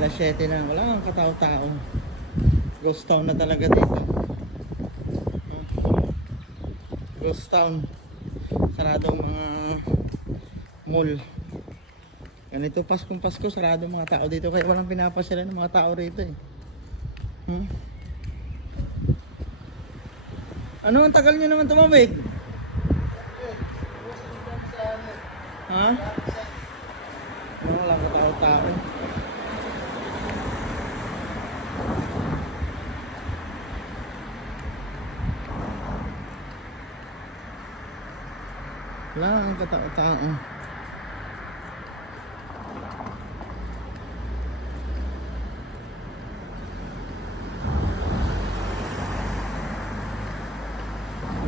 Alas 7 na. Wala kang katao-tao. Ghost town na talaga dito. Ghost town. Sarado mga mall. Ganito Paskong Pasko, sarado mga tao dito. Kaya walang pinapasila ng mga tao rito eh. Hmm? Ano ang tagal nyo naman tumawid? Ha? Ano, wala ka tao-tao. Wala ang katao-tao.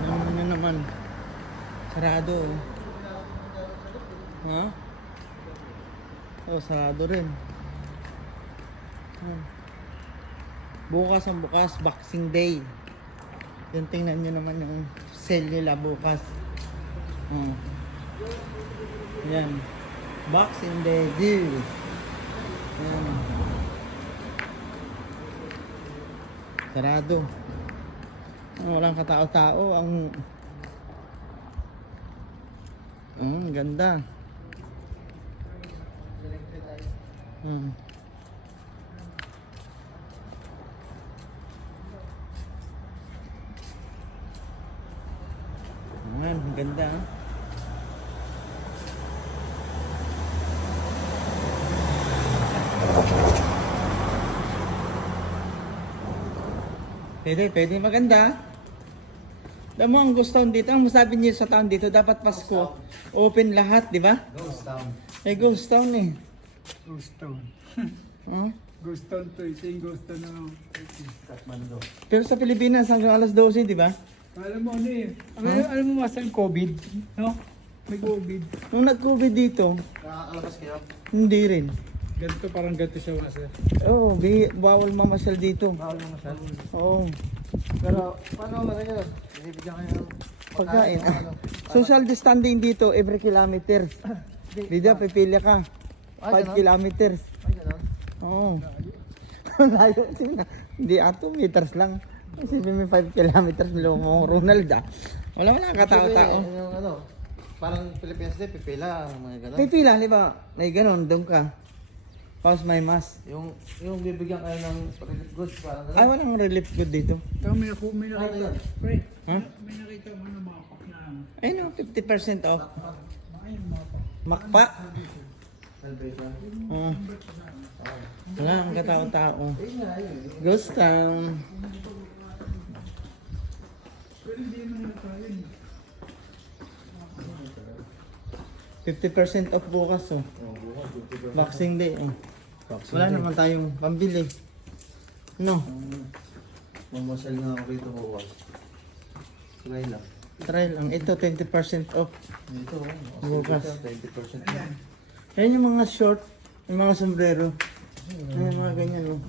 Naman na naman? Sarado. oh. Ha? Oh, sarado rin. Hmm. Bukas ang bukas, Boxing Day. Yung tingnan nyo naman yung sale nila bukas. Oh. Yan. Boxing Day deal. Yan. Sarado. Walang katao-tao. Ang... Ang ganda. Hmm. Ayan, ganda. ah. Pwede, pwede. Maganda. Alam mo, ang gusto dito, ang masabi niyo sa town dito, dapat Pasko, open lahat, di ba? Ghost town. May ghost town eh. Ghost town. Oh. Ghost town to, ito yung ghost town na Kathmandu. Pero sa Pilipinas, hanggang alas 12, di ba? Alam mo ano eh, alam, alam mo masal COVID, no? May COVID. Nung nag-COVID dito, Nakakalabas kayo? hindi rin. Ganito parang ganito siya masal. Oo, oh, bawal mamasyal dito. Bawal mo masyal. Oo. Pero, paano mo rin yun? Binibigyan kayo ng Pagkain. ano? Social distancing dito every kilometer. Dito, pipili ka. Ah, 5 ganun? kilometers. Ay, gano'n. Oo. Layo sila. Hindi, ah, 2 meters lang. Isipin mo 5 kilometers mo, Ronald ah. Wala wala katao-tao. Yung, ano, parang Pilipinas din, pipila, mga gano'n. Pipila, di ba? May ganon, doon ka. Tapos may mask. Yung, yung bibigyan kayo ng relief goods, parang Ay, walang relief good dito. Ito may ako, may Ano nakita. Pre, Ha? may nakita mo na mapak na. Ay no, 50% off. Ay, mapak. Makpa. Celebration. Ah. Wala ang katao-tao. Ayun nga, yun. Ghost town. Pero hindi naman nata yun. 50% off bukas oh. Oh. Boxing day oh. Boxing Wala naman tayong pambili. No, Mamasyal nga ako rito bukas. Try lang. try lang. Ito 20% off. Dito, oh, Bukas. 20% na. Yan yung mga short, yung mga sombrero. Yan yung mga ganyan oh.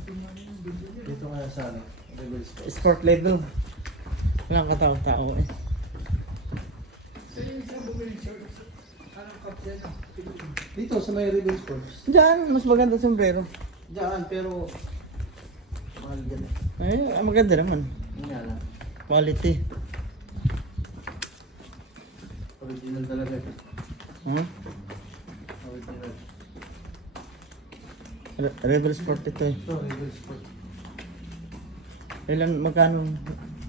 Dito kaya sa ano, level store. Sport level. Wala ang katao-tao eh. Dito sa may Rebel Sports. Diyan, mas maganda sombrero. Diyan, pero mahal eh. Ay, ah, maganda naman. Nga lang. Quality. Original talaga. Huh? Original. Re- Rebel Sport ito eh. Ito, Rebel Sports. Ilan, magkano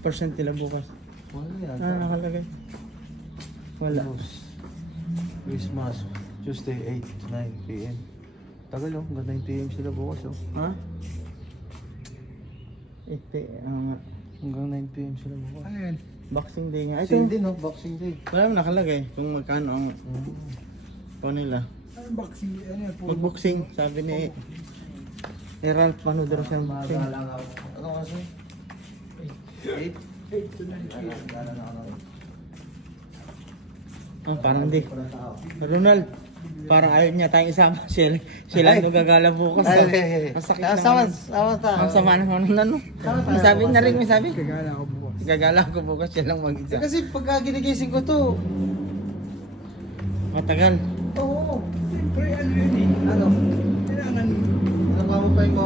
percent nila bukas? Wala yan. Ah, nakalagay. Wala. News. Christmas. Tuesday 8 to 9 p.m. Tagal oh, hanggang 9 p.m. sila bukas oh. Ha? Ito, ang Hanggang 9 p.m. sila bukas. Ano yan? Boxing Day nga. Ito, Sale din oh, Boxing Day. wala naman nakalagay kung magkano ang Mm. po nila. Anong boxing? Ano yan? Puro Mag-boxing, sabi ni ni Ralph Pano daw siya boxing. Ano kasi? 8? 8 to 9 p.m. Ako. Ah, parang di. Wala tao. Ronald, parang ayaw niya tayong isama. Sila, sila Ay. ang gagala bukas. Ay, ah. ay, ay. Ang sakit Ah, naman. Sawan, sawan ta. Ang sama naman ng ano. Sama tayo May sabi bukas. na rin, may sabi. Kagala ako bukas. Gagala ko bukas siya lang mag-isa. Eh, Kasi pagka ginigising ko to, Matagal. oo. Siyempre, ano yun eh. Ano? Kailangan Ano ba mahukay mo